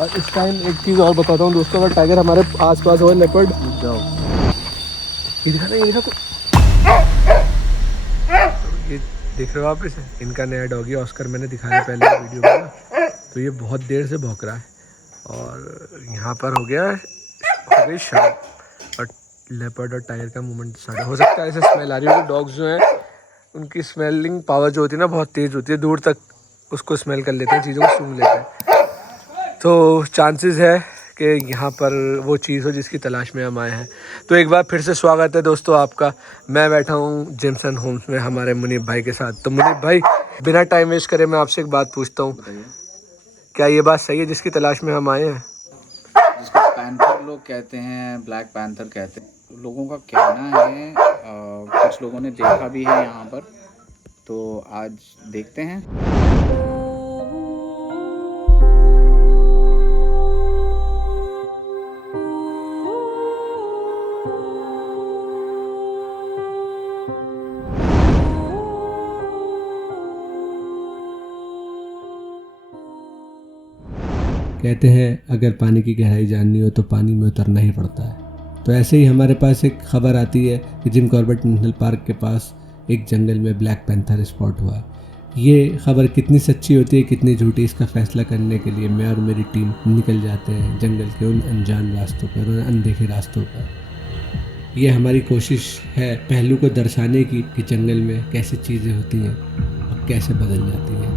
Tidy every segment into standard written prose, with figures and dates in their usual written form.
और इस टाइम एक चीज़ और बताता हूँ दोस्तों, अगर टाइगर हमारे आसपास हो, लेपर्ड जाओ, ये दिखा ना, ये दिखा, ये देख रहे हो आप इसे, इनका नया डॉगी ऑस्कर मैंने दिखाया पहले वीडियो में ना, तो ये बहुत देर से भौंक रहा है और यहाँ पर हो गई शाम और लेपर्ड और टाइगर का मूवमेंट स्टार्ट हो सकता है। ऐसे स्मेल आ रही है, डॉग्स जो हैं उनकी स्मेलिंग पावर जो होती है ना बहुत तेज़ होती है, दूर तक उसको स्मेल कर लेते हैं, चीज़ों को सूंघ लेते हैं, तो चांसेस है कि यहाँ पर वो चीज़ हो जिसकी तलाश में हम आए हैं। तो एक बार फिर से स्वागत है दोस्तों आपका। मैं बैठा हूँ जिम्स एंड होम्स में हमारे मुनीब भाई के साथ। तो मुनीब भाई, बिना टाइम वेस्ट करे मैं आपसे एक बात पूछता हूँ, क्या ये बात सही है जिसकी तलाश में हम आए हैं? जिसको पैंथर लोग कहते हैं, ब्लैक पैंथर कहते हैं, लोगों का कहना है, कुछ लोगों ने देखा भी है यहाँ पर, तो आज देखते हैं। कहते हैं अगर पानी की गहराई जाननी हो तो पानी में उतरना ही पड़ता है। तो ऐसे ही हमारे पास एक खबर आती है कि जिम कॉर्बेट नेशनल पार्क के पास एक जंगल में ब्लैक पैंथर स्पॉट हुआ। ये खबर कितनी सच्ची होती है कितनी झूठी, इसका फैसला करने के लिए मैं और मेरी टीम निकल जाते हैं जंगल के उन अनजान रास्तों पर, उन अनदेखे रास्तों पर। ये हमारी कोशिश है पहलू को दर्शाने की कि जंगल में कैसी चीज़ें होती हैं और कैसे बदल जाती हैं।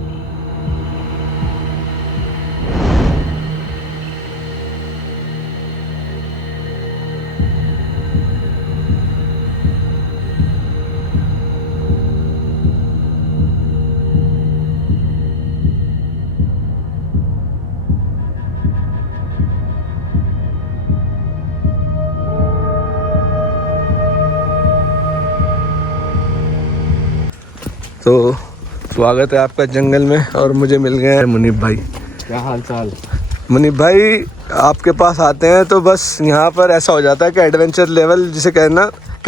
तो स्वागत है आपका जंगल में और मुझे मिल गए हैं मुनीब भाई। क्या हाल चाल? मुनीब भाई, आपके पास आते हैं तो बस यहाँ पर ऐसा हो जाता है कि एडवेंचर लेवल जिसे कहते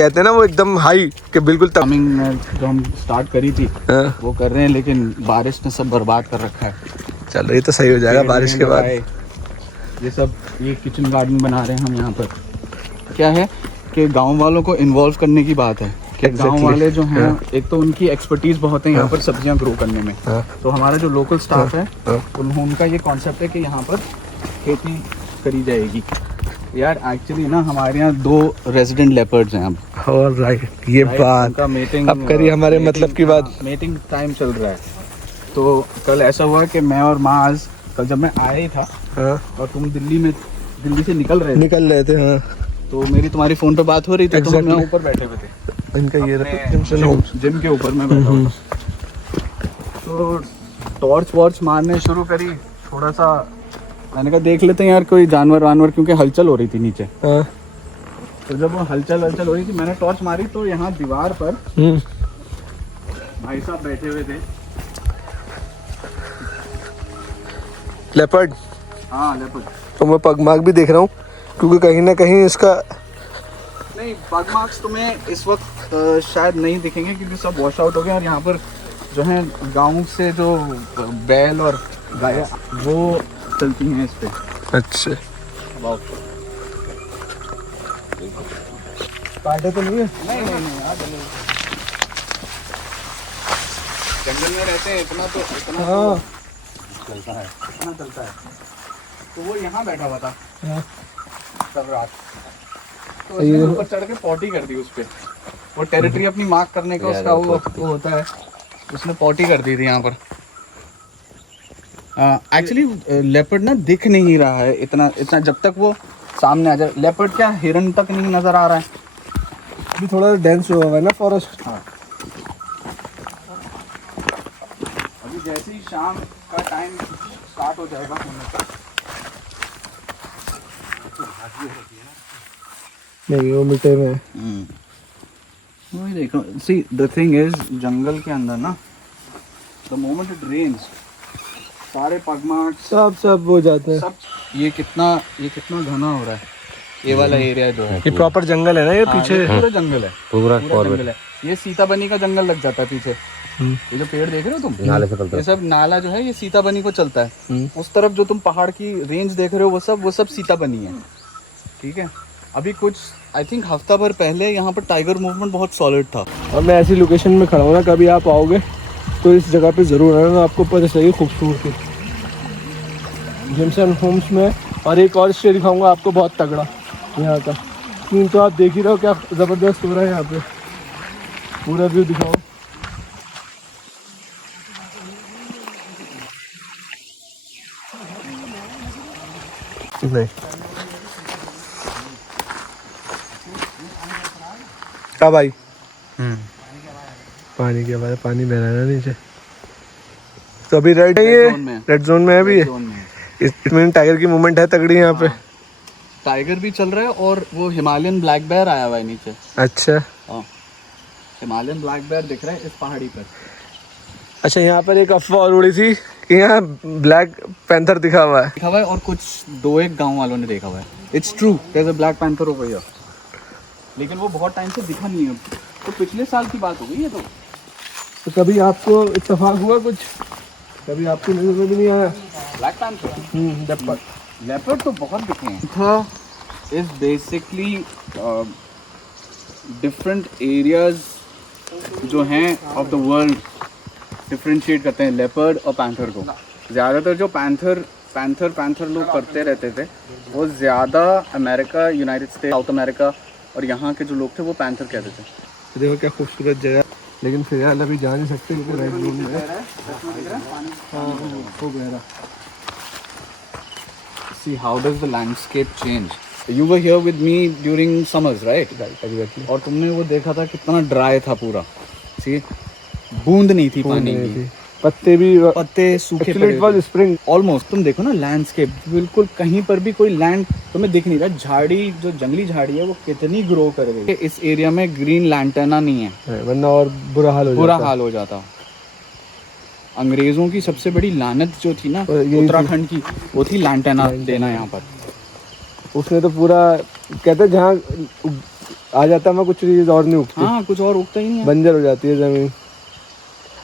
हैं ना, वो एकदम हाई कि बिल्कुल टाइमिंग में जो हम स्टार्ट करी थी वो कर रहे हैं, लेकिन बारिश ने सब बर्बाद कर रखा है। चलो ये तो सही हो जाएगा बारिश के बाद। ये किचन गार्डन बना रहे हैं हम यहाँ पर। क्या है कि गांव वालों को इन्वॉल्व करने की बात है कि गांव वाले जो हैं, एक तो उनकी एक्सपर्टीज बहुत है यहाँ पर सब्जियां ग्रो करने में। तो हमारा जो लोकल स्टाफ है उनका ये कॉन्सेप्ट है कि यहाँ पर खेती करी जाएगी। यार एक्चुअली ना हमारे यहाँ 2 रेजिडेंट लेपर्ड्स हैं अब। ऑलराइट, ये बात अब करिए हमारे मतलब की बात। मीटिंग टाइम चल रहा है। तो कल ऐसा हुआ कि मैं और माज, कल जब मैं आया ही था और तुम दिल्ली से निकल रहे थे, तो मेरी तुम्हारी फोन पे बात हो रही थी। तो हम यहाँ ऊपर बैठे हुए थे, इनका ये जिम के ऊपर मैं बैठा हुआ। तो टॉर्च वॉर्च मारने शुरू करी। थोड़ा सा मैंने कहा देख लेते हैं यार कोई जानवर वानवर, क्योंकि हलचल हो रही थी नीचे। तो जब वो हलचल हो रही थी, मैंने टॉर्च मारी तो यहाँ दीवार पर भाई साहब बैठे हुए थे। लेपर्ड? हाँ लेपर्ड। तो मैं पगमार्क भी देख रहा हूँ, क्योंकि कहीं ना कहीं इसका नहीं, पग मार्क्स तुम्हें इस वक्त शायद नहीं दिखेंगे क्योंकि सब वॉश आउट हो गए। और यहाँ पर जो है गांव से जो बैल और गाय वो चलती हैं इस पे। अच्छा, काटे तो नहीं है? नहीं जंगल में रहते हैं, इतना चलता है। तो वो यहाँ बैठा हुआ था सब रात, तो उसने ऊपर चढ़ के पॉटी कर दी उस पे। वो टेरिटरी अपनी मार्क करने का उसका वो होता है, उसने पॉटी कर दी थी यहाँ पर। एक्चुअली लेपर्ड ना दिख नहीं रहा है इतना जब तक वो सामने आ जाए। लेपर्ड क्या हिरन तक नहीं नजर आ रहा है, अभी थोड़ा डेंस हुआ है ना फॉरेस्ट। हाँ, अभी जैसे ही शाम का टाइम स्टार्ट हो जाएगा नहीं, वो मिटे में वही देखो। सी द थिंग इज, जंगल के अंदर ना द मोमेंट इट रेन्स सारे पगमार्क सब हो जाते हैं। सब ये कितना घना हो रहा है ये वाला एरिया जो है। ये प्रॉपर जंगल है ना, ये पीछे पूरा जंगल है, पूरा जंगल है। ये सीताबनी का जंगल लग जाता है पीछे। ये जो पेड़ देख रहे हो तुम, नाले से चलता है, ये सब नाला जो है ये सीताबनी को चलता है। उस तरफ जो तुम पहाड़ की रेंज देख रहे हो वो सब सीताबनी है, ठीक है। अभी कुछ आई थिंक हफ्ता भर पहले यहाँ पर टाइगर मूवमेंट बहुत सॉलिड था। और मैं ऐसी लोकेशन में खड़ा हूँ ना, कभी आप आओगे तो इस जगह पे ज़रूर आना, आपको पता चलेगी खूबसूरती। जिम्सन होम्स में और एक और स्टे दिखाऊंगा आपको बहुत तगड़ा यहाँ का। सीन तो आप देख ही रहो क्या ज़बरदस्त हो रहा है यहाँ पे, पूरा व्यू दिखाओ। नहीं कब आई पानी के बाद, पानी बह रहा है ना नीचे, तो अभी रेड है, ये रेड जोन में है अभी। इसमें टाइगर की मूवमेंट है तगड़ी यहाँ पे। टाइगर भी चल रहा है और वो हिमालयन ब्लैक बेयर आया हुआ है नीचे। अच्छा, हाँ, हिमालयन ब्लैक बेयर दिख रहा है इस पहाड़ी पर। अच्छा, यहाँ पर एक अफवाह और उड़ी थी कि यहाँ ब्लैक पैंथर दिखा हुआ है और कुछ 2-1 गांव वालों ने देखा हुआ है। It's true, there is a black panther over here, लेकिन वो बहुत टाइम से दिखा नहीं है। तो पिछले साल की बात हो गई है। तो कभी आपको इत्तेफाक हुआ कुछ, कभी आपको नजर में भी नहीं आया ब्लैक पैंथर? लेपर्ड तो बहुत दिखे हैं। था इज बेसिकली डिफरेंट एरियाज जो हैं ऑफ द वर्ल्ड डिफरेंशिएट करते हैं लेपर्ड और पैंथर को। ज़्यादातर जो पैंथर लोग करते रहते थे वो ज़्यादा America, United state, south America और यहाँ के जो लोग थे वो पैंथर कहते थे। तो देखो क्या खूबसूरत जगह, लेकिन फिलहाल अभी जा नहीं सकते क्योंकि रेड जोन में है। See how does the landscape change? You were here with me during summers, right? Exactly. और तुमने वो देखा था कितना ड्राई था पूरा। See, बूंद नहीं थी पानी की, पत्ते सूखे पड़े थे। स्प्रिंग ऑलमोस्ट तुम देखो ना लैंडस्केप, बिल्कुल कहीं पर भी कोई लैंड तुम्हें दिख नहीं रहा। झाड़ी, जो जंगली झाड़ी है वो कितनी ग्रो कर गई। इस एरिया में ग्रीन लैंटेना नहीं है, वरना और बुरा हाल हो जाता। अंग्रेजों की सबसे बड़ी लानत जो थी ना उत्तराखंड की, वो थी लैंटेना देना यहाँ पर। उसने तो पूरा कहते जहाँ आ जाता है कुछ चीज और नहीं उगती। हाँ, कुछ और उगता ही नहीं है, बंजर हो जाती है जमीन।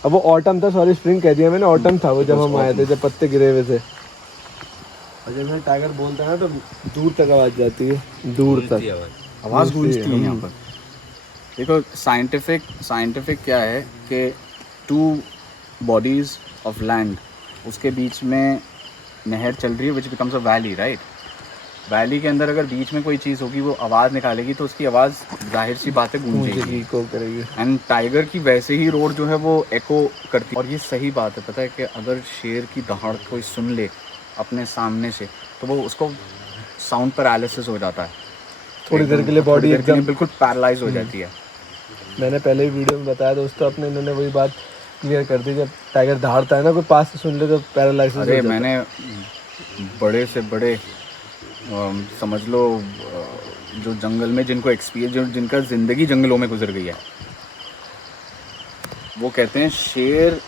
अब वो ऑटम था, सॉरी स्प्रिंग कह दिया मैंने, ऑटम था वो जब हम आए थे, जब पत्ते गिरे हुए थे। और जब मैं टाइगर बोलता है ना तो दूर तक आवाज जाती है, दूर तक आवाज़ गूंजती है यहाँ पर। देखो साइंटिफिक क्या है कि 2 बॉडीज ऑफ लैंड, उसके बीच में नहर चल रही है which becomes a valley, right. Valley के अंदर अगर बीच में कोई चीज़ होगी वो आवाज़ निकालेगी तो उसकी आवाज़ जाहिर सी बात है गूंजेगी, इको करेगी। एंड टाइगर की वैसे ही रोड जो है वो एको करती है। और ये सही बात है, पता है कि अगर शेर की दहाड़ कोई सुन ले अपने सामने से तो वो उसको साउंड पैरालिसिस हो जाता है, थोड़ी देर के लिए बॉडी एकदम बिल्कुल पैरालाइज हो जाती है। मैंने पहले ही वीडियो में बताया दोस्तों अपने, इन्होंने वही बात क्लियर कर दी, जब टाइगर दहाड़ता है ना कोई पास से सुन ले तो पैरालाइसिस हो जाता है। मैंने बड़े से बड़े समझ लो जो जंगल में जिनको एक्सपीरियंस, जिनका ज़िंदगी जंगलों में गुजर गई है, वो कहते हैं शेर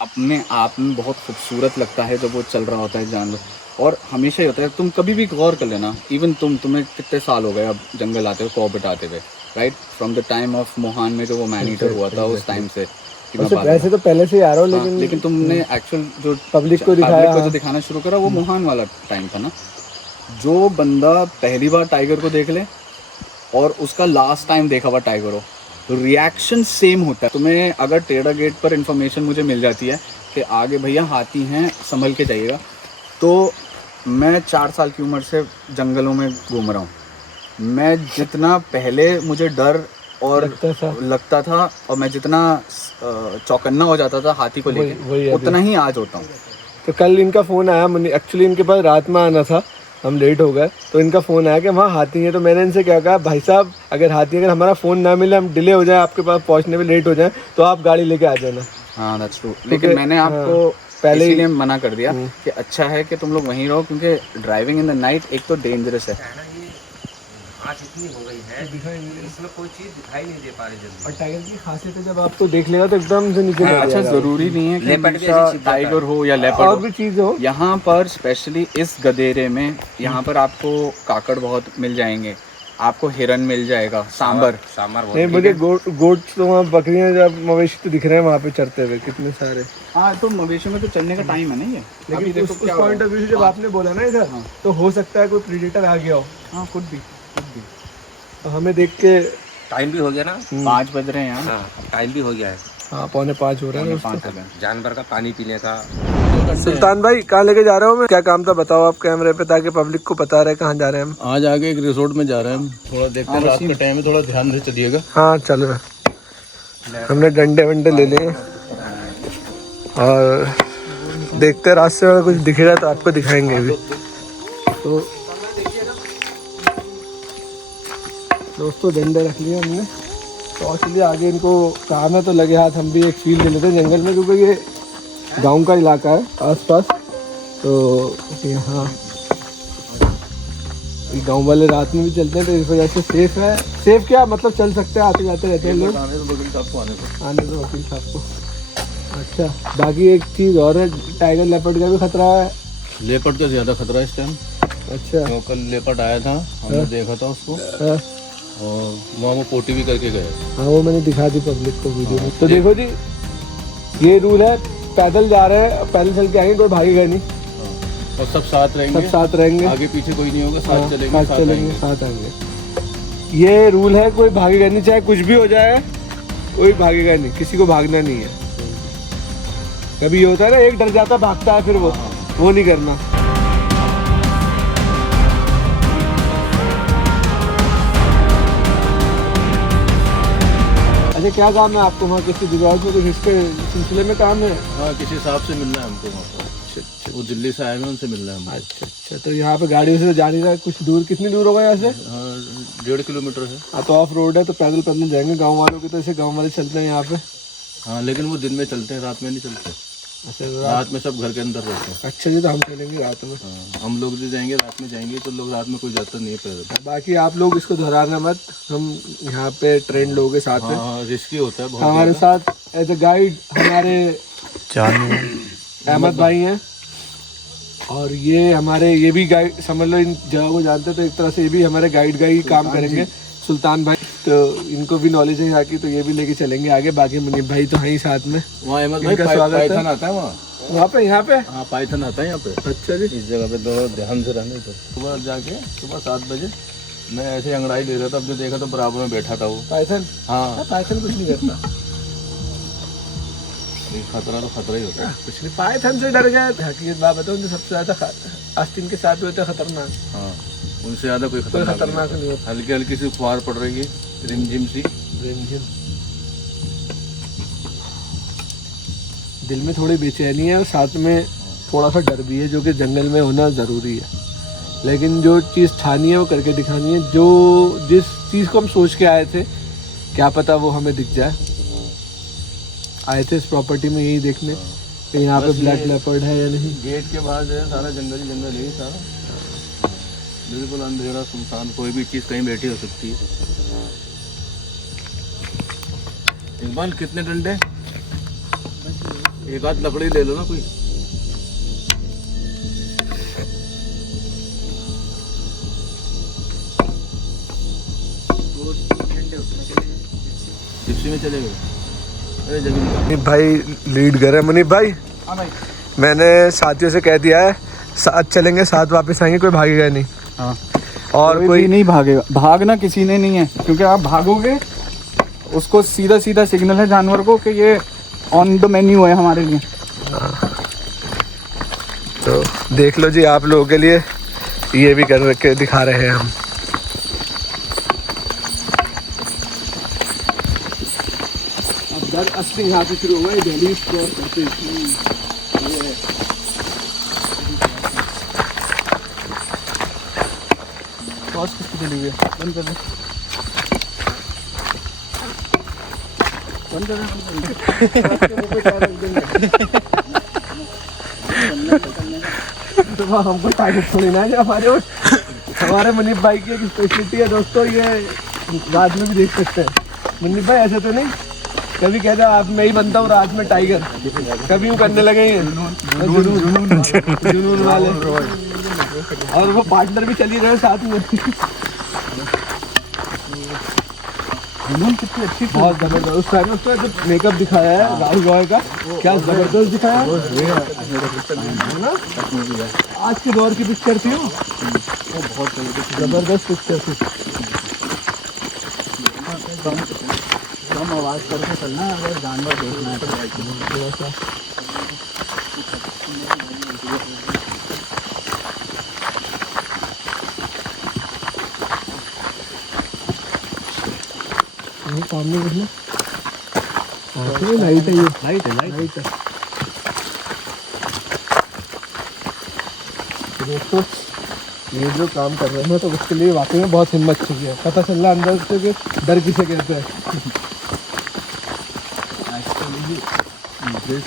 अपने आप में बहुत खूबसूरत लगता है जब वो चल रहा होता है जानवर। और हमेशा ही होता है, तुम कभी भी गौर कर लेना, इवन तुम्हें कितने साल हो गए अब जंगल आते हुए, कॉर्बेट आते हुए, right, from the time of Mohan में जो वो मैन ईटर हुआ था उस टाइम से। वैसे तो पहले से ही आ रहा हूँ, लेकिन तुमने एक्चुअल जो पब्लिक को जो दिखाना शुरू करा वो मोहान वाला टाइम था ना। जो बंदा पहली बार टाइगर को देख ले और उसका लास्ट टाइम देखा हुआ टाइगर हो तो रिएक्शन सेम होता है। तुम्हें अगर टेढ़ा गेट पर इन्फॉर्मेशन मुझे मिल जाती है कि आगे भैया हाथी हैं, संभल के जाइएगा, तो मैं 4 साल की उम्र से जंगलों में घूम रहा हूँ। मैं जितना पहले मुझे डर और लगता था और मैं जितना चौकन्ना हो जाता था हाथी को लेकर, उतना ही आज होता हूँ। तो कल इनका फ़ोन आया, एक्चुअली इनके पास रात में आना था, हम लेट हो गए, तो इनका फ़ोन आया कि वहाँ हाथी है। तो मैंने इनसे क्या कहा, भाई साहब अगर हमारा फ़ोन ना मिले, हम डिले हो जाए, आपके पास पहुँचने में लेट हो जाए, तो आप गाड़ी लेके आ जाना। हाँ दैट्स ट्रू, लेकिन मैंने आपको पहले ही मना कर दिया कि अच्छा है कि तुम लोग वहीं रहो, क्योंकि ड्राइविंग इन द नाइट एक तो डेंजरस है। आँख इतनी हो गई है, इसमें कोई चीज़ दिखाई नहीं दे पा रही जल्दी। और टाइगर की खासियत है जब आपको देख लेगा तो एकदम से नीचे अच्छा, ज़रूरी नहीं है कि टाइगर हो या लेपर्ड और भी चीज़ हो। यहाँ पर स्पेशली इस गदेरे में यहाँ पर आपको काकड़ बहुत मिल जाएंगे, आपको हिरन मिल जाएगा, सांबर। सांबर बहुत नहीं मुझे गोट तो वहाँ बकरियाँ जब मवेशी तो दिख रहे हैं वहाँ पे चरते हुए कितने सारे। हाँ तो मवेशियों में तो चलने का टाइम है ना ये। अभी लेकिन देखो उस क्या पॉइंट ऑफ व्यू से जब आपने बोला ना इधर, तो हो सकता है कोई प्रीडेटर आ गया हो। हाँ खुद भी तो हमें देख के टाइम भी हो गया ना। 5 बज रहे हैं यहाँ। हाँ टाइम भी हो गया है, हाँ 4:45 हो रहा है। 5 हो गए। जानवर का पानी पीने का। सुल्तान भाई कहाँ लेके जा रहे हो? मैं क्या काम था बताओ आप कैमरे पे, ताकि पब्लिक को पता रहे कहाँ जा रहे हैं हम। आज आगे एक रिसोर्ट में जा रहे हैं हम, थोड़ा देखते हैं रात का टाइम है, थोड़ा ध्यान से चलिएगा। हाँ चलो, हमने डंडे वंडे ले लिए और देखते हैं रास्ते में कुछ दिखेगा तो आपको दिखाएंगे भी। तो दोस्तों डंडे रख लिए हमने, तो चलिए आगे इनको काम है तो लगे हाथ हम भी एक फील ले लेते हैं जंगल में, क्योंकि ये गांव का इलाका है आसपास। तो यहाँ गांव वाले रात में भी चलते हैं तो इस वजह से सेफ है। सेफ क्या मतलब, चल सकते हैं, आते जाते रहते हैं लोग। आने दो वकील साहब को। अच्छा बाकी एक चीज़ और है, टाइगर लेपर्ड का भी खतरा है। लेपर्ड का ज्यादा खतरा है इस टाइम। अच्छा तो कल लेपर्ड आया था, हमने देखा था उसको, हाँ और वहाँ वो पोटी भी करके गए। हाँ वो मैंने दिखा दी पब्लिक को वीडियो में। तो देखो जी ये रूल है, पैदल जा रहे हैं, पैदल चल के आएंगे, कोई भागेगा नहीं, और सब साथ रहेंगे, सब साथ रहेंगे, आगे पीछे कोई नहीं होगा, साथ चलेंगे, साथ चलेंगे, साथ आएंगे। ये रूल है, कोई भागेगा नहीं, चाहे कुछ भी हो जाए कोई भागेगा नहीं, किसी को भागना नहीं है। कभी ये होता है ना एक डर जाता भागता है, फिर वो नहीं करना। अच्छा क्या काम है आपको वहाँ, किसी विभाग में कुछ इसके सिलसिले में काम है? हाँ किसी साहब से मिलना है हमको वहाँ पर। वो दिल्ली से आए हैं, उनसे मिलना है हमको। अच्छा तो यहाँ पे गाड़ियों से जा नहीं रहा, कुछ दूर, कितनी दूर होगा यहाँ से? हाँ 1.5 किलोमीटर है। हाँ तो ऑफ रोड है तो पैदल पैदल जाएंगे। गांव वालों के तो ऐसे गांव वाले चलते हैं यहाँ पे। हाँ लेकिन वो दिन में चलते हैं, रात में नहीं चलते। अच्छा रात में सब घर के अंदर रहते हैं। अच्छा जी, तो हम चलेंगे रात में। हाँ हम लोग भी जाएंगे, रात में जाएंगे, तो लोग रात में कोई जाता नहीं है पैदल। बाकी आप लोग इसको दोहराना मत, हम यहाँ पे ट्रेन लोगों के साथ हैं। हाँ रिस्की होता है बहुत। हमारे साथ एज ए गाइड हमारे अहमद भाई हैं, और ये हमारे ये भी गाइड समझ लो, इन जगह को जानते हैं तो एक तरह से ये भी हमारे गाइड का ही काम करेंगे, सुल्तान भाई। तो इनको भी नॉलेज है यहाँ की, तो ये भी लेके चलेंगे आगे। बाकी मुनीब भाई तो हैं ही साथ में। वहाँ अहमद भाई स्वागत है पाइथन आता है वहाँ पे, यहाँ पे। हाँ पाइथन आता है यहाँ पे। अच्छा जी, इस जगह पे तो ध्यान से रहने। तो सुबह जाके सुबह 7 बजे मैं ऐसे अंगड़ाई ले रहा था, अब जो देखा तो बराबर में बैठा था वो। पाइथन? हाँ पाइथन कुछ नहीं करता। खतरा तो खतरा ही होता है। कुछ नहीं, पाइथन से डर गए। हकीकत बात बताऊँ तो सबसे ज्यादा आस्तीन के साथ होते खतरनाक। हाँ उनसे ज़्यादा कोई कोई खतरनाक नहीं होता। हल्की हल्की सी फुहार पड़ रही है, रिमझिम सी। दिल में थोड़ी बेचैनी है और साथ में थोड़ा सा डर भी है, जो कि जंगल में होना ज़रूरी है। लेकिन जो चीज़ ठानी है वो करके दिखानी है। जो जिस चीज़ को हम सोच के आए थे, क्या पता वो हमें दिख जाए। आए थे इस प्रॉपर्टी में यही देखने कि यहाँ पे ब्लैक लेपर्ड है या नहीं। गेट के बाहर जो है सारा जंगल ही जंगल है सारा, बिल्कुल अंधेरा सुनसान, कोई भी चीज़ कहीं बैठी हो सकती है। इकबाल कितने डंडे? एक आध लकड़ी ले लो ना कोई। जिप्सी में चले गए। अरे जमीन मुनीब भाई लीड कर रहे हैं। मुनीब भाई, हाँ भाई। मैंने साथियों से कह दिया है साथ चलेंगे, साथ वापस आएंगे, कोई भागेगा नहीं। हाँ और कोई नहीं भागेगा, भागना किसी ने नहीं है, क्योंकि आप भागोगे उसको सीधा सीधा सिग्नल है जानवर को कि ये ऑन द मेन्यू है हमारे लिए। तो देख लो जी, आप लोगों के लिए ये भी कर के दिखा रहे हैं हम। अब दर्द असली यहाँ से शुरू हुआ है, दिल्ली स्टोर करते किसकी चली हुई है? बंद कर दो, बंद कर दो। हमको टारगेट थोड़ी ना है, हमारे मुनीब भाई की एक स्पेशलिटी है दोस्तों, ये रात में भी देख सकते हैं। मुनीब भाई ऐसे तो नहीं कभी कहते आप मैं ही बनता हूँ रात में टाइगर, कभी यूँ करने लगे जुनून वाले, और वो पार्टनर भी चली रहे साथ में। कितनी अच्छी बहुत जबरदस्त। उस टाइम उसका जो मेकअप दिखाया है राहुल रॉय का, क्या जबरदस्त दिखाया है ना। आज के दौर की पिक्चर थी वो बहुत जबरदस्त पिक्चर थी। कम आवाज़ करके चलना अगर जानवर देखना है थोड़ा सा। सामने देखना, लाइट है, ये लाइट है लाइट है। दोस्तों ये जो काम कर रहे हैं तो उसके लिए वाकई में बहुत हिम्मत चाहिए। पता चल रहा अंदर से कि डर किसे कहते हैं। एक्चुअली जिस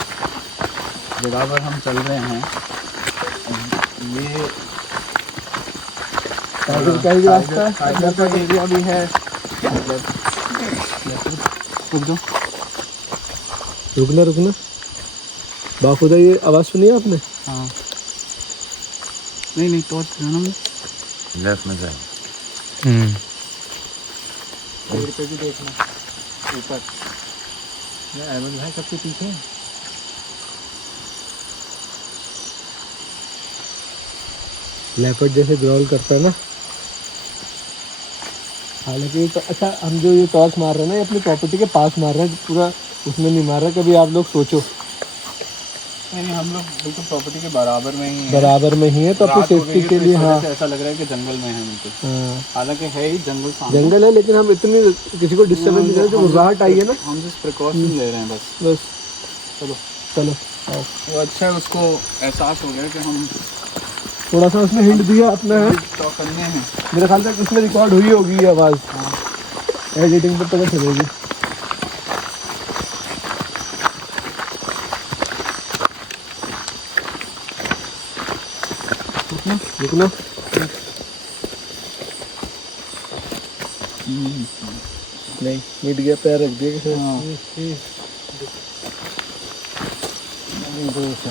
जगह पर हम चल रहे हैं ये टाइगर का ही रास्ता है, टाइगर का एरिया भी है। रुक जाओ, रुकना बाखुदा। ये आवाज़ सुनी है आपने? हाँ नहीं टॉर्च ना लेफ्ट में जाए। पेड़ पे भी देखना ऊपर। अहमद भाई सबके पीछे लेपर्ड जैसे ग्रॉल करता है ना। हालांकि तो अच्छा, हम जो ये टॉर्च मार रहे हैं ना ये अपनी प्रॉपर्टी के पास मार रहे हैं, पूरा उसमें नहीं मार रहे। कभी आप लोग सोचो, नहीं हम लोग बिल्कुल प्रॉपर्टी के बराबर में ही हैं। बराबर में ही है तो अपनी रात हो गई सेफ्टी है, के तो लिए। इस वजह हाँ से ऐसा लग रहा है कि जंगल में है बिल्कुल। हाँ हालांकि है ही जंगल सामने। जंगल है, लेकिन हम इतनी किसी को डिस्टर्बेंस नहीं कर रहे। जो घबराहट आई है ना, हम जिस प्रिकॉशन ले रहे हैं बस। बस चलो आओ। वो अच्छा है, उसको एहसास हो गया कि हम थोड़ा सा उसने हिंट दिया अपना है। चौकन्ने हैं। मेरे ख्याल से उसमें रिकॉर्ड हुई होगी ये आवाज़। एडिटिंग पर पता चलेगी। रुकना नहीं, मिट गया, पैर रख दिया किसी ने।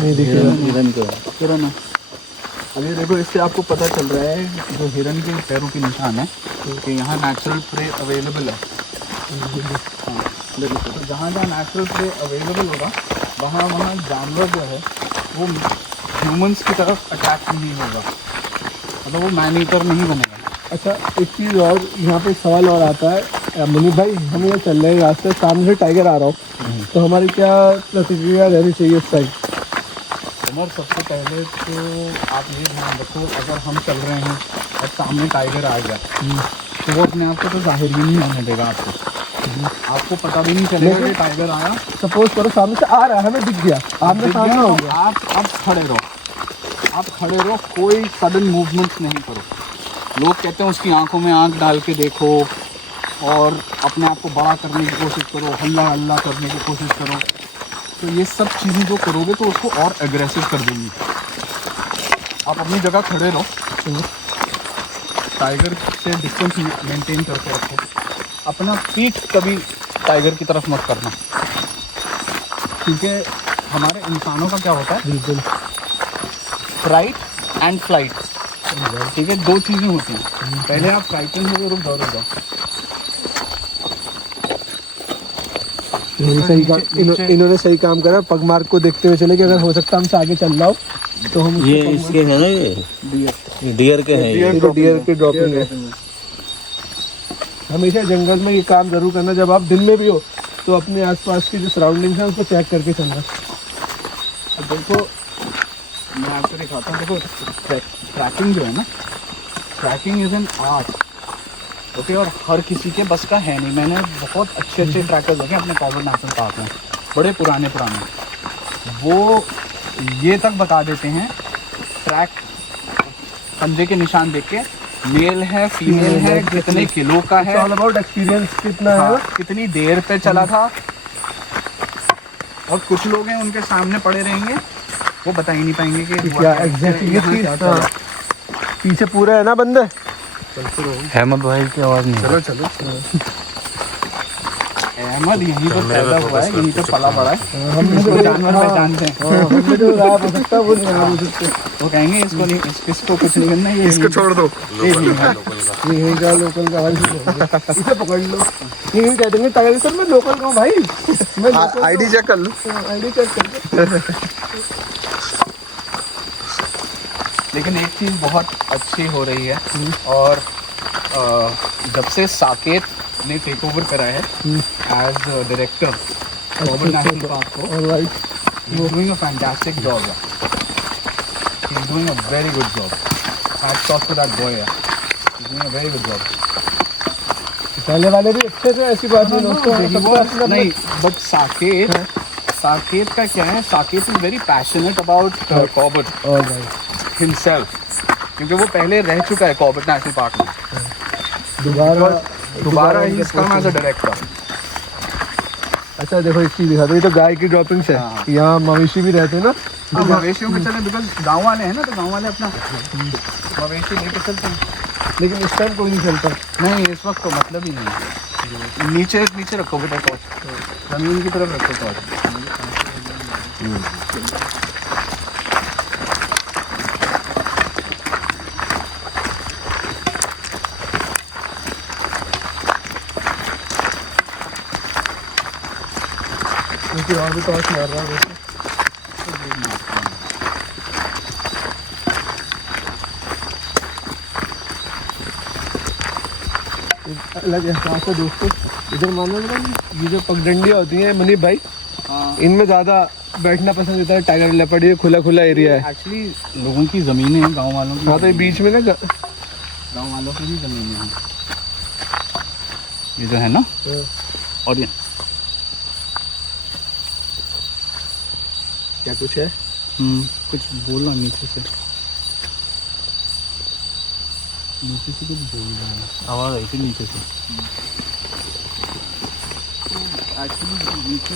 नहीं दिख रहा। हिरन का ना। अब ये देखो, इससे आपको पता चल रहा है जो हिरन के पैरों के निशान है कि यहाँ नेचुरल प्रे अवेलेबल है। हाँ देखो, तो जहाँ जहाँ नेचुरल प्रे अवेलेबल होगा वहाँ जानवर जो है वो ह्यूमंस की तरफ अटैक नहीं होगा, मतलब वो मैन ईटर नहीं बनेगा। अच्छा एक चीज़ और यहाँ पे सवाल और आता है मुनीब भाई, हम ये चल रहे हैं रास्ते, सामने से टाइगर आ रहा हो तो हमारी क्या प्रतिक्रिया रहनी चाहिए उस टाइम? उमर, सबसे पहले तो आप ये ध्यान रखो, अगर हम चल रहे हैं और सामने टाइगर आ गया तो वो अपने आप को तो जाहिर भी नहीं होने देगा आपको पता भी नहीं चलेगा कि टाइगर आया। सपोज करो सामने से आ रहा है, हमें दिख गया, आमने सामने हो गया, आप खड़े रहो, कोई सडन मूवमेंट नहीं करो। लोग कहते हैं उसकी आंखों में आंख डाल के देखो और अपने आप को बड़ा करने की कोशिश करो, हल्ला करने की कोशिश करो, तो ये सब चीज़ें जो करोगे तो उसको और एग्रेसिव कर देंगी। आप अपनी जगह खड़े रहो, टाइगर से डिस्टेंस मेंटेन करके रखो, अपना पीठ कभी टाइगर की तरफ मत करना, क्योंकि हमारे इंसानों का क्या होता है, बिल्कुल फ्राइट एंड फ्लाइट, ठीक है, दो चीज़ें होती हैं। पहले आप फ्राइटन हो गए, रुक जाओ। इन्होंने सही काम करा, पग मार्क को देखते हुए चले कि अगर हो सकता है हमसे आगे चल रहा हो तो हम ये इसके हैं ना, ये डियर के हैं। ये डियर की ड्रॉपिंग है। हमेशा जंगल में ये काम जरूर करना, जब आप दिन में भी हो तो अपने आसपास की जो सराउंडिंग्स है उसको चेक करके चलना। अब देखो, मैं आपको दिखाता हूँ, देखो ट्रैकिंग जो है ना, tracking is an art, okay, और हर किसी के बस का है नहीं। मैंने बहुत अच्छे ट्रैकर्स देखे अपने कॉर्बेट नेशनल पार्क में, बड़े पुराने, वो ये तक बता देते हैं ट्रैक पंजे के निशान देख के, मेल है फीमेल है, कितने किलो का है, ऑल अबाउट एक्सपीरियंस कितना है, हाँ, कितनी देर पे चला था। और कुछ लोग हैं उनके सामने पड़े रहेंगे, वो बता ही नहीं पाएंगे कि क्या एग्जैक्टली ये चीज। पीछे पूरा है ना बंदे। अहमद भाई की आवाज़ नहीं। चलो अहमद यहीं पर पैदा हुआ है, यहीं पर पला बड़ा है, हम इसको जानवर पहचानते हैं। हमने जो आप हो सकता है वो नहीं आप हो सकते, वो कहेंगे इसको नहीं, इसको कुछ नहीं करना, ये इसको छोड़ दो, ये नहीं है। यही का लोकल का भाई, इसे पकड़ लो, यही कह देंगे तगड़े सर मैं लोकल का हूँ भाई, मैं आईडी चेक कर लो, आईडी चेक कर। लेकिन एक चीज़ बहुत अच्छी हो रही है, और जब से साकेत ने टेक ओवर करा है as director Corbett national park को, alright, he is doing a fantastic job. He is doing a very good job. Hats off to that boy. He is doing a very good job. पहले वाले भी अच्छे थे, ऐसी बात नहीं दोस्तों, नहीं, बट साकेत का क्या है, Saket is very passionate about Corbett himself, क्योंकि वो पहले रह चुका है कॉर्बेट नेशनल पार्क में, दोबारा ही इसका एज अ डायरेक्टर। अच्छा देखो एक चीज दिखा दो, ये तो गाय की ड्रॉपिंग्स है, यहाँ मवेशी भी रहते हैं ना, हाँ, मवेशियों पे चले, बिकॉज गाँव वाले हैं ना, तो गाँव वाले अपना मवेशी लेके चलते हैं। लेकिन इस टाइम कोई नहीं चलता। नहीं, इस वक्त तो मतलब ही नहीं है। नीचे नीचे रखो बेटा टॉर्च, जमीन की तरफ रखो टॉर्च। और भी टॉर्च मार रहा है, अलग एहसास है दोस्तों। इधर मानो ना, ये जो पगडंडियाँ होती हैं मनीष भाई, इनमें ज़्यादा बैठना पसंद होता है टाइगर लेपर्ड, ये खुला खुला एरिया है। एक्चुअली लोगों की ज़मीनें हैं, गांव वालों की। हाँ, तो ये बीच में ना गांव वालों की भी ज़मीनें हैं, ये जो है ना, और ये क्या कुछ है, कुछ बोलो नीचे से कुछ बोल रहा है, आवाज़ आई थी नीचे से। एक्चुअली नीचे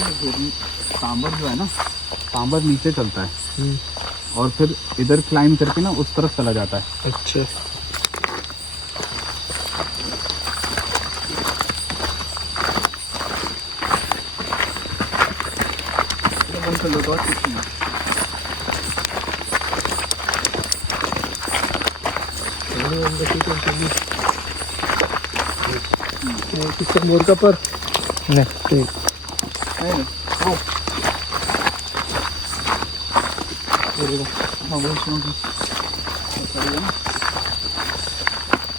सांबर जो है ना, सांबर नीचे चलता है और फिर इधर क्लाइंब करके ना उस तरफ चला जाता है। अच्छा, किसका मोर का पर नहीं,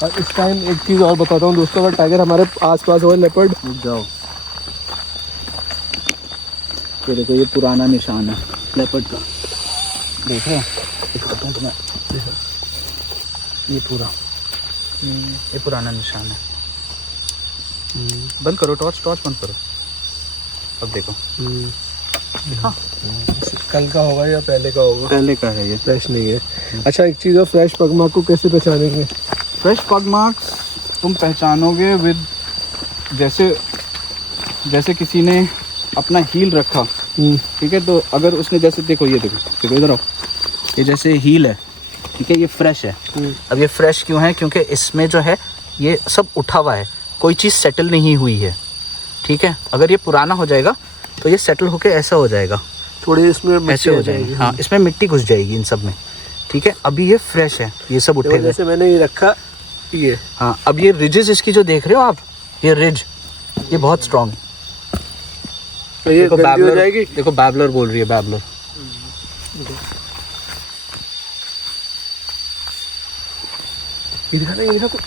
और इस टाइम एक चीज़ और बताता हूँ दोस्तों, अगर टाइगर हमारे आसपास हो, लेपर्ड, रुक जाओ, ये देखो, ये पुराना निशान है लेपर्ड का, देख रहे हैं, दिखाता हूँ तुम्हें, ये पूरा, ये पुराना निशान है। बंद करो टॉर्च, बंद करो, अब देखो। हाँ, कल का होगा या पहले का होगा? पहले का है ये, फ्रेश नहीं है। अच्छा एक चीज़, और फ्रेश पगमार्क को कैसे पहचानेंगे? फ्रेश पग मार्क्स तुम पहचानोगे विद, जैसे किसी ने अपना हील रखा, ठीक है, तो अगर उसने जैसे देखो, ये देखो इधर आओ, ये जैसे हील है, ठीक है, ये फ्रेश है। अब ये फ्रेश क्यों है? क्योंकि इसमें जो है ये सब उठा हुआ है, कोई चीज़ सेटल नहीं हुई है, ठीक है। अगर ये पुराना हो जाएगा तो ये सेटल होके ऐसा हो जाएगा, थोड़ी इसमें ऐसे हो जाएगी, हाँ, इसमें मिट्टी घुस जाएगी इन सब में, ठीक है। अभी ये फ्रेश है, ये सब उठे हुए, जैसे मैंने ये रखा, ये हाँ। अब ये रिजेस इसकी जो देख रहे हो आप, ये रिज, ये बहुत स्ट्रॉन्ग है। तो ये गंदी हो जाएगी। देखो बैबलर बोल रही है, बैबलर। ये देखा कुछ,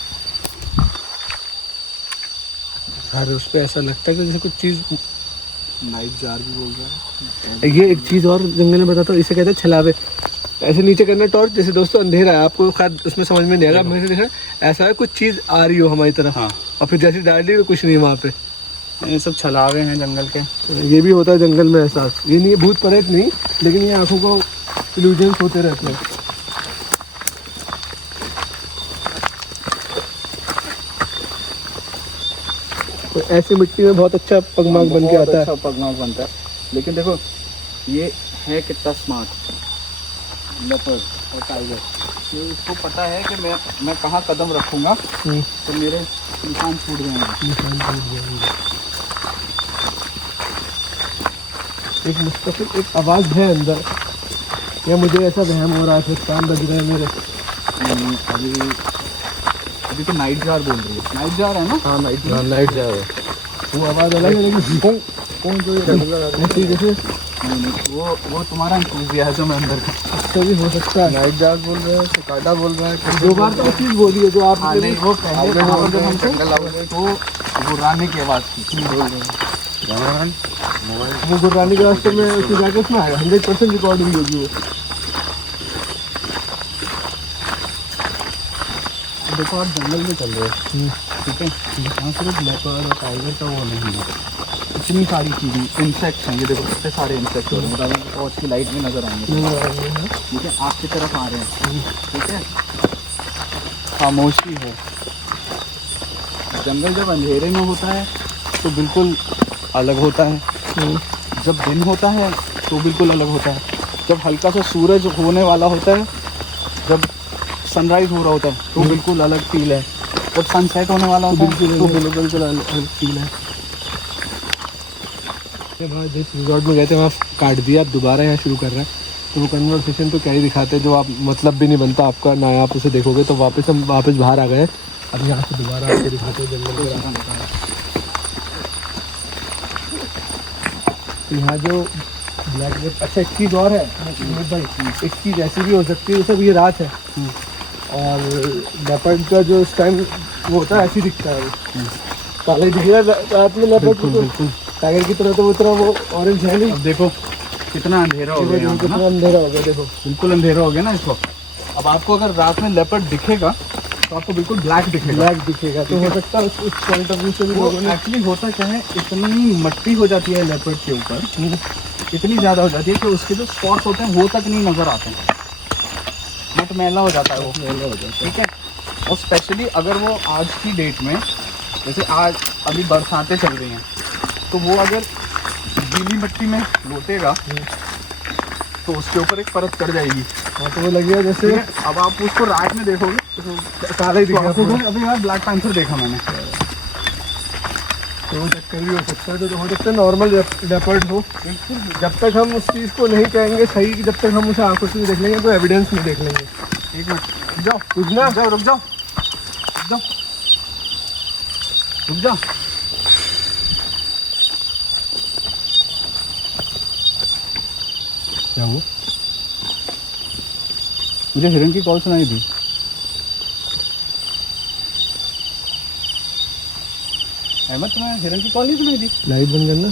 अरे उस पर ऐसा लगता है कि जैसे कुछ चीज़, नाइफ जार भी बोल रहा है। ये एक चीज़ और जंगल में बताता हूँ, इसे कहते हैं छलावे। ऐसे नीचे करना टॉर्च, जैसे दोस्तों अंधेरा है, आपको शायद उसमें समझ में नहीं आएगा, मैंने देखा ऐसा है कुछ चीज़ आ रही हो हमारी तरफ, हाँ, और फिर जैसे डाली तो कुछ नहीं वहाँ पे। ये सब छलावे हैं जंगल के। ये भी होता है जंगल में एहसास, ये नहीं भूत प्रेत नहीं, लेकिन ये आंखों को इल्यूजन्स होते रहते हैं। तो ऐसी मिट्टी में बहुत अच्छा पगमार्क बन के आता है। अच्छा पगमार्क बनता है। लेकिन देखो ये है कितना स्मार्ट लेपर्ड और टाइगर, ये इसको पता है कि मैं कहाँ कदम रखूँगा तो मेरे निशान छूट जाएंगे। एक मुस्तकिल एक आवाज़ है अंदर, या मुझे ऐसा वहम हो रहा है कान बज रहे हैं मेरे? अभी अभी तो नाइट जार बोल रही है। नाइट जार है ना? हाँ नाइट लाइट जा रहा है। वो आवाज़ अलग है, लेकिन कौन जो ऐसी जैसे वो तुम्हारा एंथुसियाज्म है अंदर का। इससे भी हो सकता है। नाइट जाग बोल रहे हैं, सिकाडा बोल रहा है। दो बार तो वो चीज़ बोली है जो आप नहीं, वो पहले कहा जब हमसे तो गुर्राने की आवाज़ थी। वो गुर्रानी के रास्ते में उसकी जाके उसमें आएगा 100% रिकॉर्ड हुई होगी वो। देखो आप जंगल में चल रहे हो, ठीक है, यहाँ सिर्फ लेपर्ड और टाइगर का वो नहीं है, इतनी सारी चीज़ें, इंसेक्ट्स हैं। ये देखो कितने सारे इंसेक्ट्स हो रहे हैं, टॉर्च की लाइट में नज़र आएंगे, ठीक है, आपकी तरफ आ रहे हैं, ठीक है। खामोशी है। जंगल जब अंधेरे में होता है तो बिल्कुल अलग होता है, जब दिन होता है तो बिल्कुल अलग होता है, जब हल्का सा सूरज होने वाला होता है, जब सनराइज हो रहा होता है तो बिल्कुल अलग फील है, जब सनसेट होने वाला होता है तो बिल्कुल अलग फील है। वहाँ जिस रिजॉर्ट में गए थे वहाँ काट दिया, अब दोबारा यहाँ शुरू कर रहे हैं, तो वो कन्वर्सेशन तो क्या ही दिखाते हैं जो आप मतलब भी नहीं बनता आपका ना, आप उसे देखोगे। तो वापस हम वापस बाहर आ गए, अब यहाँ से दोबारा आपको दिखाते हैं जंगल के रास्ते। तो यहाँ जो ब्लैक लेपर्ड, अच्छा एक चीज़ और है भाई, एक चीज़ ऐसी भी हो सकती है, सब ये रात है और लेपर्ड का जो इस टाइम वो होता है ऐसे ही दिखता है, वो काला ही दिख रहा है रात में लेपर्ड। बिल्कुल टाइगर की तरह, तो वो तरह वो ऑरेंज है नहीं। अब देखो कितना अंधेरा हो गया, कितना अंधेरा हो गया, देखो बिल्कुल अंधेरा हो गया ना इस वक्त। अब आपको अगर रात में लेपर्ड दिखेगा तो आपको बिल्कुल ब्लैक दिखेगा, तो हो सकता है उस पॉइंट ऑफ व्यू से भी वो लोगों ने एक्चुअली होता क्या है, इतनी मट्टी हो जाती है लेपर्ड के ऊपर, इतनी ज़्यादा हो जाती है कि उसके जो स्पॉट्स होते हैं वो तक नहीं नज़र आते हैं, मटमैला हो जाता है वो, ठीक है। और स्पेशली अगर वो आज की डेट में, जैसे आज अभी बरसातें चल रही हैं, तो वो अगर गीली मिट्टी में लोटेगा तो उसके ऊपर एक परत चढ़ जाएगी। हाँ, तो वो लगेगा जैसे अब आप उसको रात में देखोगे तो काला ही दिखेगा पूरा। अभी यार ब्लैक पैंथर देखा मैंने, तो वो चक्कर भी हो सकता है, तो हो सकता है नॉर्मल लेपर्ड हो। जब तक हम उस चीज़ को नहीं कहेंगे सही, जब तक हम उसे आंखों से नहीं देख लेंगे, कोई एविडेंस नहीं देख लेंगे। एक मिनट रुक जाओ, कुछ ना रुक जाओ, रुक जाओ। क्या वो मुझे हिरन की कॉल सुनाई दी। अहमद तुम्हें हिरन की कॉल नहीं सुनाई दी? लाइट बंद करना।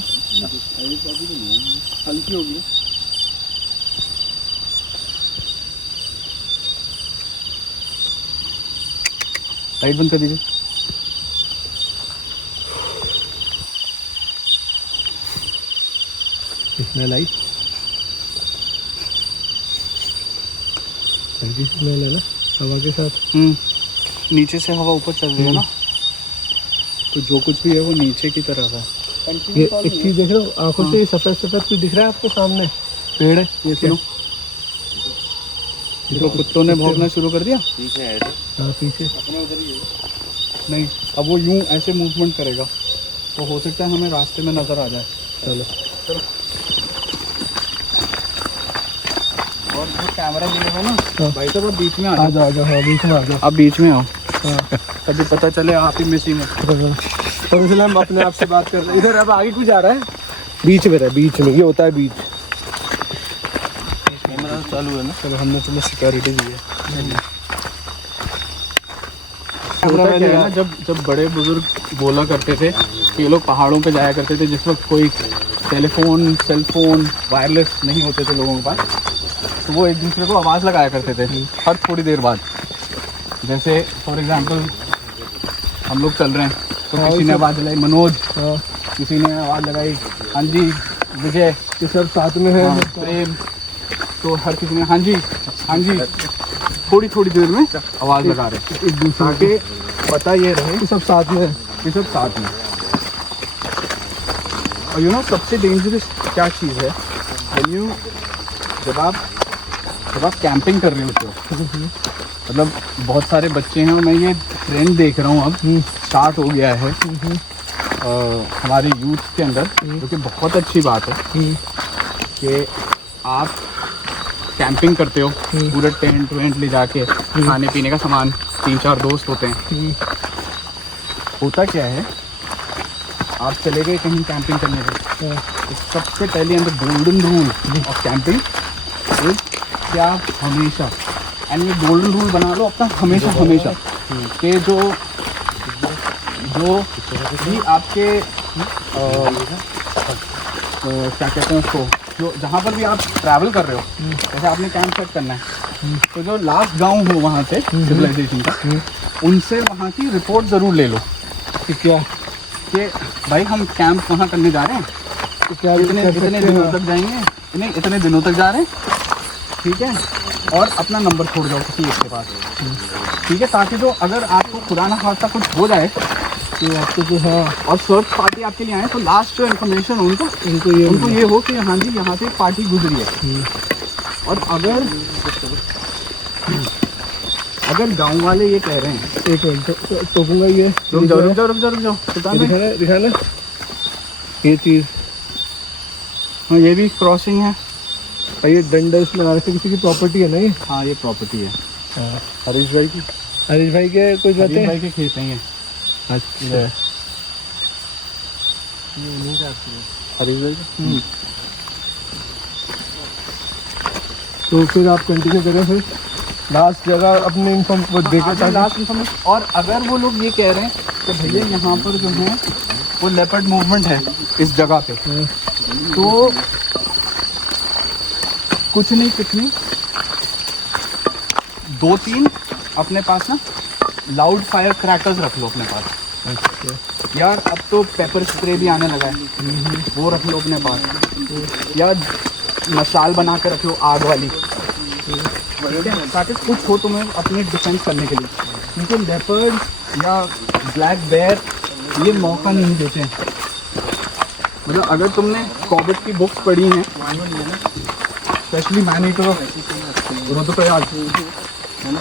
हल्की होगी। लाइट बंद कर दीजिए। इसमें लाइट हल्की स्मेल है ना हवा के साथ। नीचे से हवा ऊपर चल रही है ना, तो जो कुछ भी है वो नीचे की तरफ है। ये एक चीज़ देख रहे हो आंखों से, सफ़ेद सफ़ेद कुछ दिख रहा है आपको सामने? पेड़ है ये सुनो, तो कुत्तों ने भौंकना शुरू कर दिया। हाँ पीछे। नहीं, अब वो यूं ऐसे मूवमेंट करेगा तो हो सकता है हमें रास्ते में नज़र आ जाए। चलो और जो कैमरा लिए हुआ ना हाँ। भाई साहब, आप बीच में आ जाओ, हाँ बीच में आ जाओ। आप बीच में आओ, हाँ कभी पता चले आप ही मिसिंग हो। तो इसलिए हम अपने आप से बात कर रहे हैं। इधर अब आगे कुछ आ रहा है, बीच में रहा, बीच में ये होता है बीच। कैमरा चालू है ना? चलो हमने तुम्हें सिक्योरिटी दी है। होता क्या है ना, जब बड़े बुजुर्ग बोला करते थे कि ये लोग पहाड़ों पे जाया करते थे जिस वक्त कोई टेलीफोन, सेलफोन, वायरलेस नहीं होते थे लोगों के पास, तो वो एक दूसरे को आवाज़ लगाया करते थे हर थोड़ी देर बाद। जैसे फॉर एग्जांपल हम लोग चल रहे हैं तो हाँ, किसी ने आवाज़ लगाई मनोज, हाँ किसी ने आवाज़ लगाई हाँ जी विजय, ये सब साथ में है। हाँ, प्रेम, तो हर किसी ने हाँ जी थोड़ी थोड़ी देर में आवाज़ लगा रहे एक दूसरे ताकि पता ये रहे को सब साथ में है। ये सब साथ में। और यू नो सबसे डेंजरस क्या चीज़ है, जब आप कैंपिंग कर रहे होते हो, मतलब बहुत सारे बच्चे हैं, और मैं ये ट्रेंड देख रहा हूँ अब स्टार्ट हो गया है हमारे यूथ के अंदर, जो कि बहुत अच्छी बात है कि आप कैंपिंग करते हो, पूरे टेंट वेंट ले जाके, खाने पीने का सामान, 3-4 दोस्त होते हैं। होता क्या है, आप चले गए कहीं कैंपिंग करने के, तो सबसे पहले the golden rule of camping is कि आप हमेशा, एंड ये गोल्डन रूल बना लो अपना हमेशा कि जो भी आपके क्या कहते हैं उसको, जो जहाँ पर भी आप ट्रैवल कर रहे हो, जैसे आपने कैंप सेट करना है, तो जो लास्ट गांव हो वहाँ से सिविलाइजेशन का, उनसे वहाँ की रिपोर्ट ज़रूर ले लो कि क्या कि भाई हम कैंप वहाँ करने जा रहे हैं, तो क्या इतने दिनों तक जाएंगे, नहीं इतने दिनों तक जा रहे हैं, ठीक है, और अपना नंबर छोड़ जाओ किसी एक के पास, ठीक है, ताकि जो अगर आपको खुदा ना खास्ता कुछ हो जाए तो आपको जो हाँ और सर्च पार्टी आपके लिए आए, तो लास्ट जो इन्फॉर्मेशन उनको ये हो कि हाँ जी यहाँ से एक पार्टी गुजरी है। और अगर गांव वाले ये कह रहे हैं, एक मिनट टोकूंगा ये, रुक जाओ सुल्तान भाई, दिखाना ये चीज़, हाँ ये भी क्रॉसिंग है, और ये डंडा इसमें लगा के किसी की प्रॉपर्टी है ना ये? हाँ ये प्रॉपर्टी है हरीश भाई की, हरीश भाई के कुछ बातें हरीश भाई के खेत हैं ये। अच्छा हरीश भाई का। तो फिर आप कंटिन्यू करें, फिर लास्ट जगह अपने इन्फॉर्म को देखा लास्ट इन्फॉर्मेशन। और अगर वो लोग ये कह रहे हैं कि भैया यहाँ पर जो है वो लेपर्ड मूवमेंट है इस जगह पे, तो कुछ नहीं 2-3 अपने पास ना लाउड फायर क्रैकर्स रख लो अपने पास। अच्छा यार अब तो पेपर स्प्रे भी आने लगा है, वो रख लो अपने पास, या मशाल बना कर रख लो आग वाली, ठीक है, ताकि कुछ हो तुम्हें अपने डिफेंस करने के लिए, क्योंकि लेपर्ड या ब्लैक बेयर ये मौका नहीं देते हैं। मतलब अगर तुमने कॉर्बेट की बुक्स पढ़ी हैं, स्पेशली मैनीटो रुद्रप्रयाग, है ना,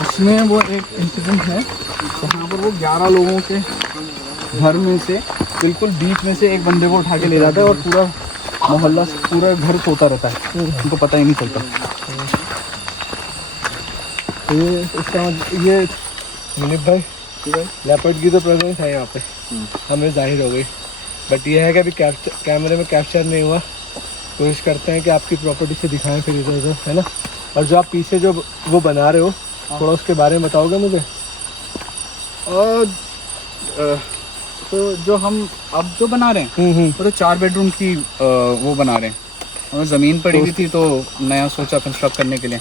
उसमें वो एक इंसिडेंट है जहाँ पर वो 11 लोगों के घर में से बिल्कुल बीच में से एक बंदे को उठा के ले जाता है और पूरा मोहल्ला, पूरा घर सोता रहता है, उनको पता ही नहीं चलता। तो ये इसका ये मुनीब भाई लेपर्ड की तो प्रेजेंस है यहाँ पे, हमें जाहिर हो गई, बट ये है कि अभी कैमरे में कैप्चर नहीं हुआ। कोशिश करते हैं कि आपकी प्रॉपर्टी से दिखाएं फिर इधर उधर, है ना। और जो आप पीछे जो वो बना रहे हो, थोड़ा उसके बारे में बताओगे मुझे? और तो जो हम अब जो बना रहे हैं वो तो 4 बेडरूम की वो बना रहे हैं, और ज़मीन पड़ी हुई थी तो नया सोचा कंस्ट्रक्ट करने के लिए।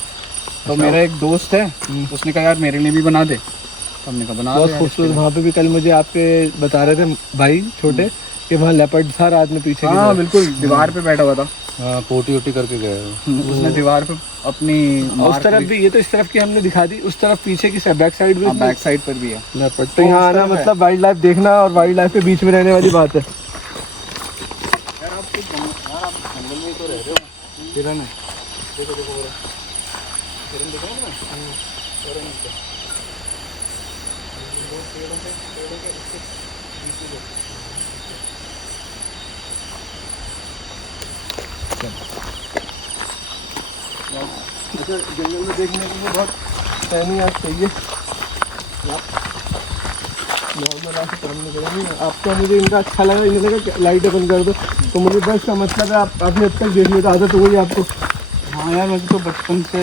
तो मेरा एक दोस्त है, उसने कहा यार मेरे लिए भी बना दे, तो हमने कहा बना दे। बहुत खूबसूरत। वहाँ पे भी कल मुझे आपके बता रहे थे भाई छोटे कि वहाँ लेपर्ड था रात में पीछे। हाँ बिल्कुल, दीवार पे बैठा हुआ था। हाँ पोटी वोटी करके गए उसने दीवार पे अपनी उस तरफ भी, ये तो इस तरफ की हमने दिखा दी, उस तरफ पीछे की बैक साइड भी, बैक साइड पर भी है लेपर्ड। तो यहाँ आना मतलब वाइल्ड लाइफ देखना और वाइल्ड लाइफ के बीच में रहने वाली बात है। यार आप जंगल में तो रह रहे हो, हिरन है, देखो हिरन दिखा ना, हिरन अच्छा, जंगल में देखने के लिए बहुत टहनी आज चाहिए, नॉर्मल ऐसे काम नहीं करेंगे। आपको मुझे इनका अच्छा लगा, इन्होंने कहा लाइटें बंद कर दो, तो मुझे बस का मतलब है आप आपने अब तक देखने का आदत हो गई आपको। हाँ यार, वैसे तो बचपन से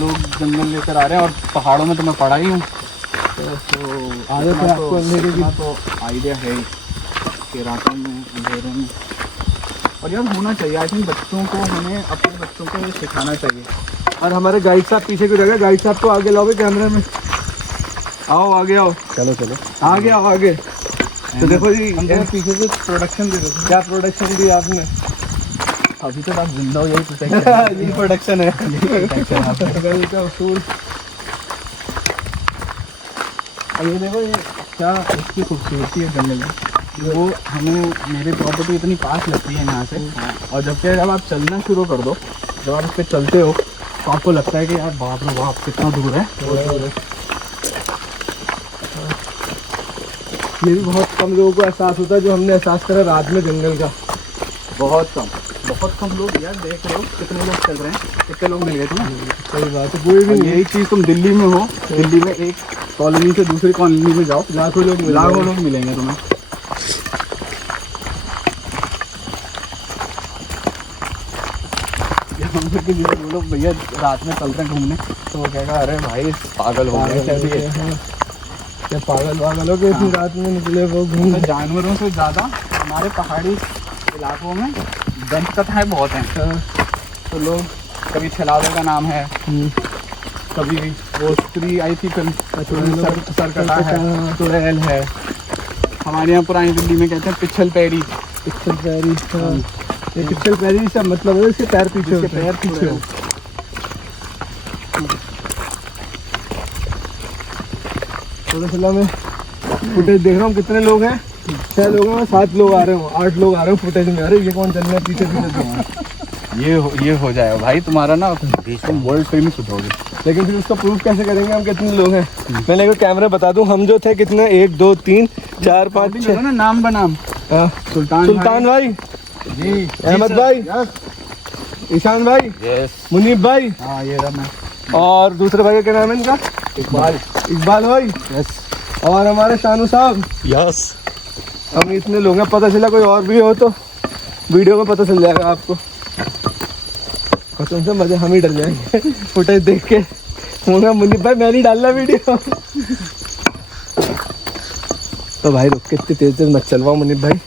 लोग जंगल लेकर आ रहे हैं और पहाड़ों में तो मैं पढ़ा ही हूँ, तो आदत है आपको अंधेरे की। तो आइडिया है ही कि रातों में अंधेरे में, और यार होना चाहिए। आई थिंक बच्चों को, हमें अपने बच्चों को ये सिखाना चाहिए। और हमारे गाइड साहब पीछे क्यों रहेगा? गाइड साहब को आगे लाओगे कैमरे में, आओ आगे आओ, चलो चलो आगे आओ आगे। तो देखो जी, हम पीछे से प्रोडक्शन दे रहे थे। क्या प्रोडक्शन दी आपने? अभी तक आप जिंदा हो, यही प्रोडक्शन यही प्रोडक्शन है का उसूल। और ये देखो, ये क्या इसकी खूबसूरती है जंगल में, वो हमें, मेरी प्रॉपर्टी इतनी पास लगती है यहाँ से, और जब आप चलना शुरू कर दो, जब आप इस पर चलते हो तो आपको लगता है कि यार बाप रे बाप कितना दूर है। ये भी बहुत कम लोगों को एहसास होता है जो हमने एहसास करा रात में जंगल का। बहुत कम, बहुत कम लोग यार, देख रहे हो कितने लोग चल रहे हैं, कितने लोग मिल गए तुम्हें। सही बात है, कोई भी नहीं। यही चीज़ तुम दिल्ली में हो, दिल्ली में एक कॉलोनी से दूसरी कॉलोनी में जाओ, लाखों लोग मिलेंगे तुम्हें। हम लोग के लिए वो लोग भैया रात में चलते हैं घूमने, तो वो कहेगा अरे भाई पागल हो गए क्या पागल वागल हो गए इतनी रात में निकले वो घूम। तो जानवरों से ज़्यादा हमारे पहाड़ी इलाकों में दंत कथाएँ बहुत हैं। तो लोग कभी छलावे का नाम है, कभी वो स्त्री आई थी सरकटा है, चुड़ैल है। हमारे यहाँ पुरानी दिल्ली में कहते हैं पिछल पैरी। पिछल पैरी, ये पिछल पैरी से मतलब है इसके पैर पीछे होते हैं। पैर पीछे हो। तो में फुटेज देख रहा हूँ कितने लोग हैं, 6 लोग हैं, 7 लोग आ रहे हो, 8 लोग आ रहे हो फुटेज में। अरे ये कौन चल रहा है पीछे पीछे। ये हो जाएगा भाई तुम्हारा ना, तुम वर्ल्ड फेमस हो जाओगे। लेकिन फिर उसका प्रूफ कैसे करेंगे हम कितने लोग हैं। मैंने एक कैमरे बता दूं, हम जो थे कितने 1 2 3 4 5 6 ना नाम बनाम सुल्तान भाई जी, अहमद भाई, ईशान भाई, मुनीब भाई, हाँ ये रहा मैं, और दूसरे भाई का क्या नाम है इनका, इकबाल भाई, यस, और हमारे शानू साहब, यस। हम इतने लोग हैं। पता चला कोई और भी हो तो वीडियो में पता चल जाएगा आपको। कसम से मजे हम ही डर जाएंगे फुटेज देख के। मुनीब भाई मैं नहीं डालना वीडियो। तो भाई रुक के इतनी तेज तेज मत चलवाओ मुनीब भाई।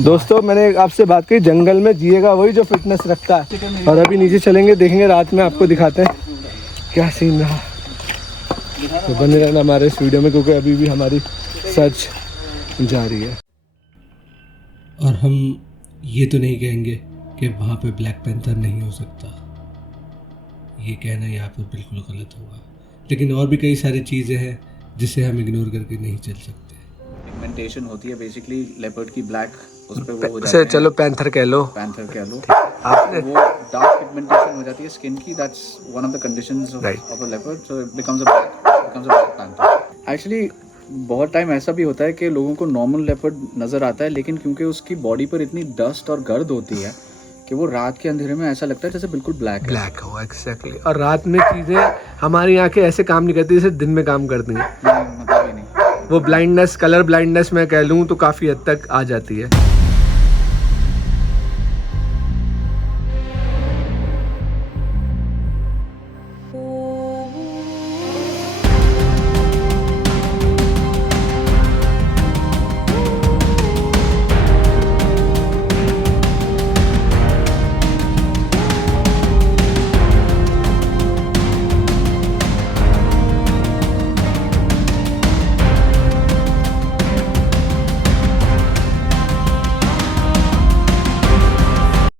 दोस्तों मैंने आपसे बात की, जंगल में जिएगा वही जो फिटनेस रखता है। और अभी नीचे चलेंगे, देखेंगे रात में, आपको दिखाते हैं क्या सीन रहा। तो बने रहना हमारे इस वीडियो में, क्योंकि अभी भी हमारी सर्च जारी है। और हम ये तो नहीं कहेंगे कि वहाँ पे ब्लैक पैंथर नहीं हो सकता, ये कहना यहाँ पर बिल्कुल गलत होगा। लेकिन और भी कई सारी चीज़ें हैं जिसे हम इग्नोर करके नहीं चल सकते। पिगमेंटेशन होती है बेसिकली लेपर्ड की, ब्लैक उस पे वो हो जाता है। चलो पैंथर कह लो, पैंथर कह लो। आपने वो डार्क पिगमेंटेशन हो जाती है स्किन की, that's one of the conditions of a leopard, so it becomes a black panther. Actually बहुत टाइम ऐसा भी होता है कि लोगों को नॉर्मल लेपर्ड नज़र आता है, लेकिन क्योंकि उसकी बॉडी पर इतनी डस्ट और गर्द होती है कि वो रात के अंधेरे में ऐसा लगता है जैसे बिल्कुल ब्लैक हो। एग्जैक्टली। और रात में चीज़ें हमारी आंखें ऐसे काम नहीं करती जैसे दिन में काम करती हैं। मतलब ही नहीं। वो ब्लाइंडनेस, कलर ब्लाइंडनेस मैं कह लूँ तो काफ़ी हद तक आ जाती है।